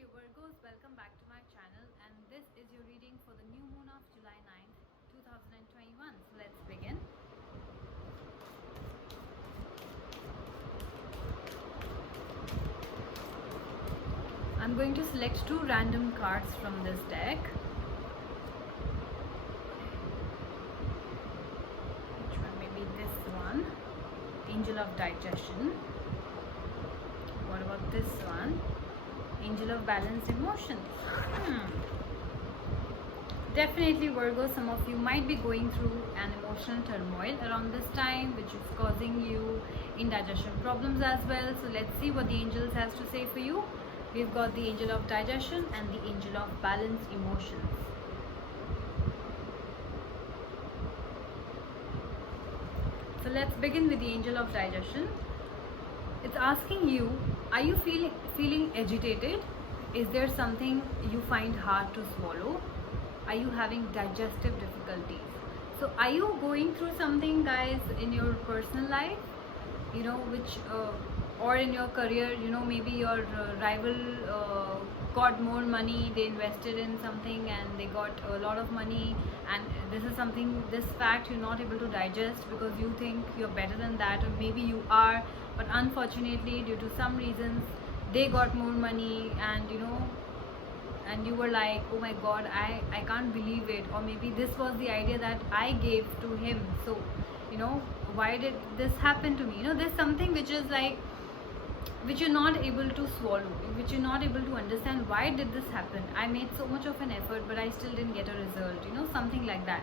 dear Virgos, welcome back to my channel, and this is your reading for the new moon of July 9th, 2021. So let's begin. I'm going to select two random cards from this deck. Which one? Maybe this one. Angel of Digestion. What about this one? Angel of Balanced Emotions. Definitely Virgo, some of you might be going through an emotional turmoil around this time, which is causing you indigestion problems as well. So let's see what the angels has to say for you. We've got the Angel of Digestion and the Angel of Balanced Emotions. So let's begin with the Angel of Digestion. It's asking you, are you feeling agitated? Is there something you find hard to swallow? Are you having digestive difficulties? So are you going through something, guys, in your personal life, which or in your career, maybe your rival got more money, they invested in something and they got a lot of money, and this fact you're not able to digest because you think you're better than that, or maybe you are, but unfortunately due to some reasons they got more money, and and you were like, oh my god, I can't believe it, or maybe this was the idea that I gave to him, so why did this happen to me? There's something which is like, which you're not able to swallow, which you're not able to understand. Why did this happen? I made so much of an effort, but I still didn't get a result, something like that.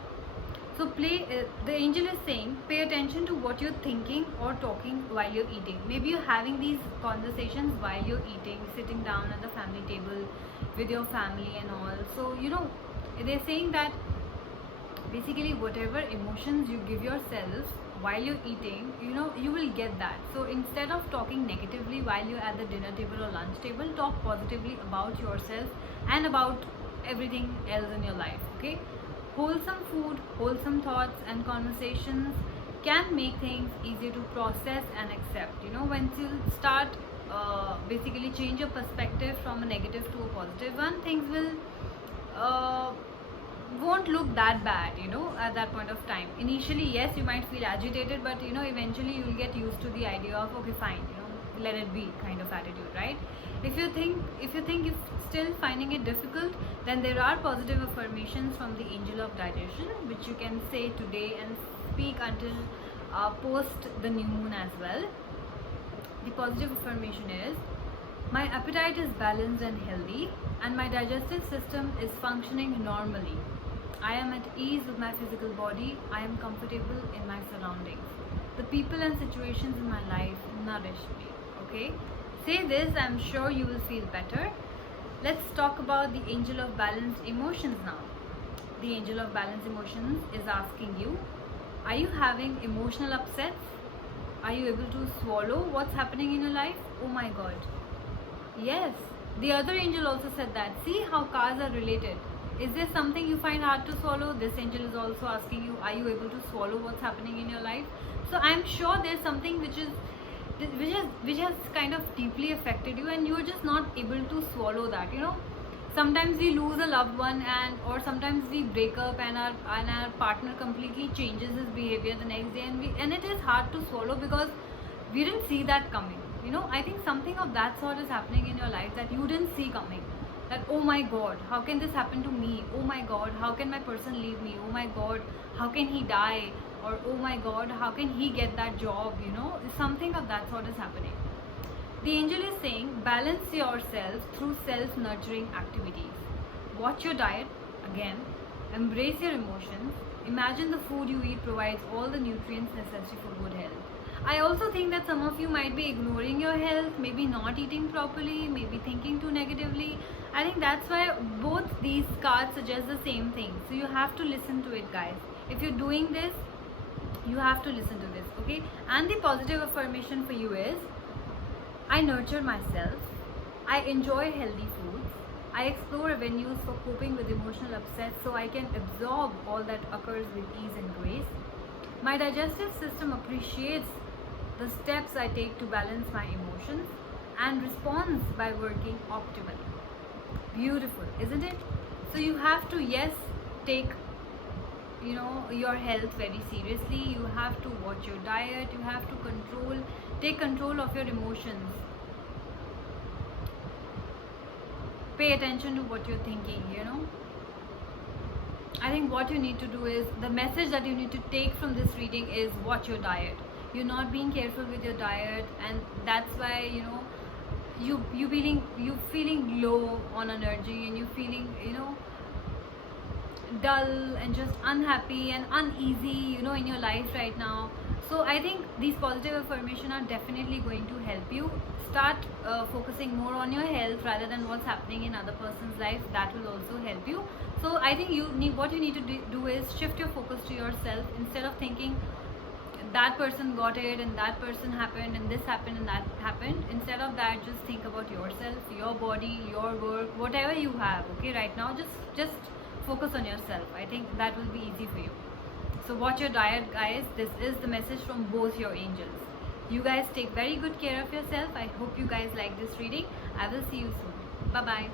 So the angel is saying, pay attention to what you're thinking or talking while you're eating. Maybe you're having these conversations while you're eating, sitting down at the family table with your family and all. So they're saying that basically whatever emotions you give yourself while you're eating, you will get that. So instead of talking negatively while you're at the dinner table or lunch table, talk positively about yourself and about everything else in your life. Okay, wholesome food, wholesome thoughts and conversations can make things easier to process and accept. Once you start basically change your perspective from a negative to a positive one, things will won't look that bad, at that point of time. Initially, yes, you might feel agitated, but eventually you'll get used to the idea of, okay, fine, let it be kind of attitude, right? If you think you're still finding it difficult, then there are positive affirmations from the Angel of Digestion, which you can say today and speak until post the new moon as well. The positive affirmation is, my appetite is balanced and healthy, and my digestive system is functioning normally. I am at ease with my physical body. I am comfortable in my surroundings. The people and situations in my life nourish me. Okay? Say this, I'm sure you will feel better. Let's talk about the Angel of Balanced Emotions now. The Angel of Balanced Emotions is asking you, are you having emotional upsets? Are you able to swallow what's happening in your life? Oh my god. Yes, the other angel also said that. See how cards are related. Is there something you find hard to swallow? This angel is also asking you, are you able to swallow what's happening in your life? So I'm sure there's something which has kind of deeply affected you, and you're just not able to swallow that. Sometimes we lose a loved one, or sometimes we break up and our partner completely changes his behavior the next day, and it is hard to swallow because we didn't see that coming. I think something of that sort is happening in your life that you didn't see coming. That, oh my god, how can this happen to me? Oh my god, how can my person leave me? Oh my god, how can he die? Or oh my god, how can he get that job? Something of that sort is happening. The angel is saying, balance yourself through self-nurturing activities. Watch your diet, again. Embrace your emotions. Imagine the food you eat provides all the nutrients necessary for good health. I also think that some of you might be ignoring your health, maybe not eating properly, maybe thinking too negatively. I think that's why both these cards suggest the same thing. So you have to listen to it, guys. If you're doing this, you have to listen to this, okay? And the positive affirmation for you is, I nurture myself. I enjoy healthy foods. I explore avenues for coping with emotional upsets so I can absorb all that occurs with ease and grace. My digestive system appreciates the steps I take to balance my emotions and responds by working optimally. Beautiful, isn't it? So you have to, yes, take, you know, your health very seriously. You have to watch your diet. You have to take control of your emotions. Pay attention to what you're thinking, you know. I think what you need to do is, the message that you need to take from this reading is, watch your diet. You're not being careful with your diet, and that's why, you know, you feeling low on energy, and you feeling, you know, dull and just unhappy and uneasy, you know, in your life right now. So I think these positive affirmation are definitely going to help you. Start focusing more on your health rather than what's happening in other person's life. That will also help you. So I think what you need to do is shift your focus to yourself. Instead of thinking that person got it and that person happened and this happened and that happened, instead of that, just think about yourself, your body, your work, whatever you have. Okay, right now, just focus on yourself. I think that will be easy for you. So watch your diet, guys. This is the message from both your angels. You guys take very good care of yourself. I hope you guys like this reading. I will see you soon. Bye bye.